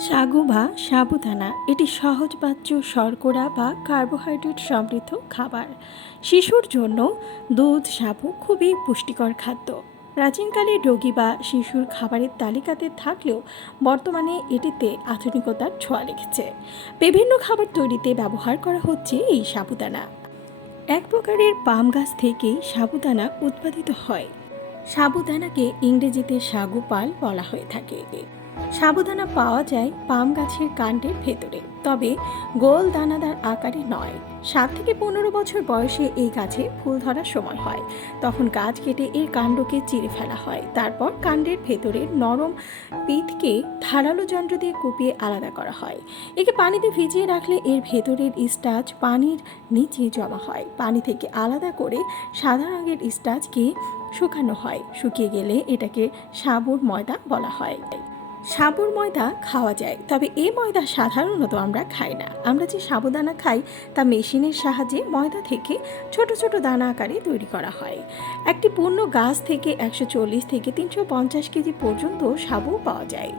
সাগু বা সাবুদানা এটি সহজপাচ্য শর্করা বা কার্বোহাইড্রেট সমৃদ্ধ খাবার। শিশুর জন্য দুধ সাবু খুবই পুষ্টিকর খাদ্য। প্রাচীনকালে রোগী বা শিশুর খাবারের তালিকাতে থাকলেও বর্তমানে এটিতে আধুনিকতার ছোঁয়া লেগেছে। বিভিন্ন খাবার তৈরিতে ব্যবহার করা হচ্ছে এই সাবুদানা। এক প্রকারের পাম গাছ থেকেই সাবুদানা উৎপাদিত হয়। সাবুদানাকে ইংরেজিতে সাগু পাল বলা হয়ে থাকে। সাবুদানা পাওয়া যায় পাম গাছের কাণ্ডের ভেতরে। তবে গোল দানাদার আকারে নয়। সাত থেকে পনেরো বছর বয়সে এই গাছে ফুল ধরার সময় হয়। তখন গাছ কেটে এর কাণ্ডকে চিরে ফেলা হয়। তারপর কাণ্ডের ভেতরে নরম পিঠকে ধারালো যন্ত্র দিয়ে কুপিয়ে আলাদা করা হয়। একে পানিতে ভিজিয়ে রাখলে এর ভেতরের স্টাচ পানির নিচে জমা হয়। পানি থেকে আলাদা করে সাদা রঙের স্টাচকে শুকানো হয়। শুকিয়ে গেলে এটাকে সাবুর ময়দা বলা হয়। সাবুর ময়দা খাওয়া যায়, তবে এ ময়দা সাধারণত আমরা খাই না। আমরা যে সাবুদানা খাই, তা মেশিনের সাহায্যে ময়দা থেকে ছোট ছোট দানা আকারে তৈরি করা হয়। একটি পূর্ণ গাছ থেকে একশো চল্লিশ থেকে তিনশো পঞ্চাশ কেজি পর্যন্ত সাবু পাওয়া যায়।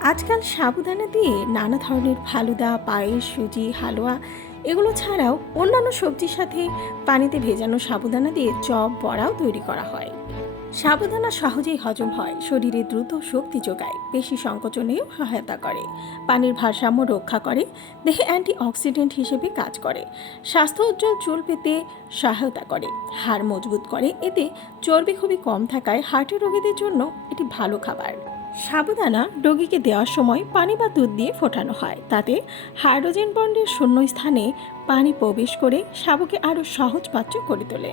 আজকাল সাবুদানা দিয়ে নানা ধরনের ফালুদা, পায়েস, সুজি, হালুয়া, এগুলো ছাড়াও অন্যান্য সবজির সাথে পানিতে ভেজানো সাবুদানা দিয়ে চপ, বড়াও তৈরি করা হয়। সাবুদানা সহজেই হজম হয়, শরীরে দ্রুত শক্তি যোগায়, পেশি সংকোচনেও সহায়তা করে, পানির ভারসাম্য রক্ষা করে, দেহে অ্যান্টি অক্সিডেন্ট হিসেবে কাজ করে, স্বাস্থ্য উজ্জ্বল চুল পেতে সহায়তা করে, হাড় মজবুত করে, এতে চর্বি খুবই কম থাকায় হার্টের রোগীদের জন্য এটি ভালো খাবার। সাবুদানা রোগীকে দেওয়ার সময় পানি বা দুধ দিয়ে ফোটানো হয়, তাতে হাইড্রোজেন বন্ডের শূন্য স্থানে পানি প্রবেশ করে সাবুকে আরও সহজপাচ্য করে তোলে।